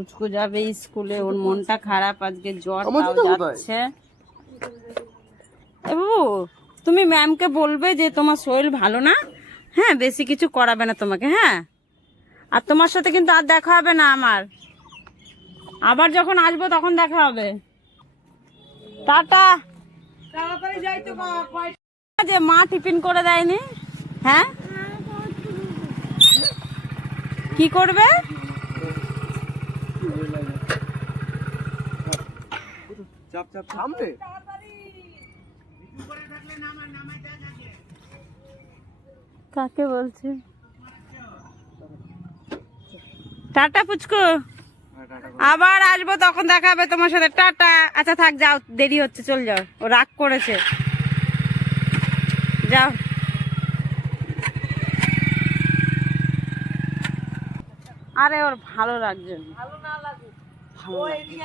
পুচকু যাবে স্কুলে, ওর মনটা খারাপ, আজকে জ্বর যাচ্ছে। এ বাবু, তুমি ম্যামকে বলবে যে তোমার শরীর ভালো না, হ্যাঁ, বেশি কিছু করাবে না তোমাকে, হ্যাঁ। আর তোমার সাথে কিন্তু আর দেখা হবে না আমার, আবার যখন আসবো তখন দেখা হবে। টাটা। যে মা টিফিন করে দেয়নি, হ্যাঁ, কি করবে? কাকে বলছে? টাটা পুচকু, আবার আসবো তখন দেখা হবে তোমার সাথে। টাটা। আচ্ছা থাক, যাও, দেরি হচ্ছে, চল যাও, ও রাগ করেছে, যাও। আরে ওর ভালো লাগছে না, ভালো না লাগুক, ভালো লাগছে।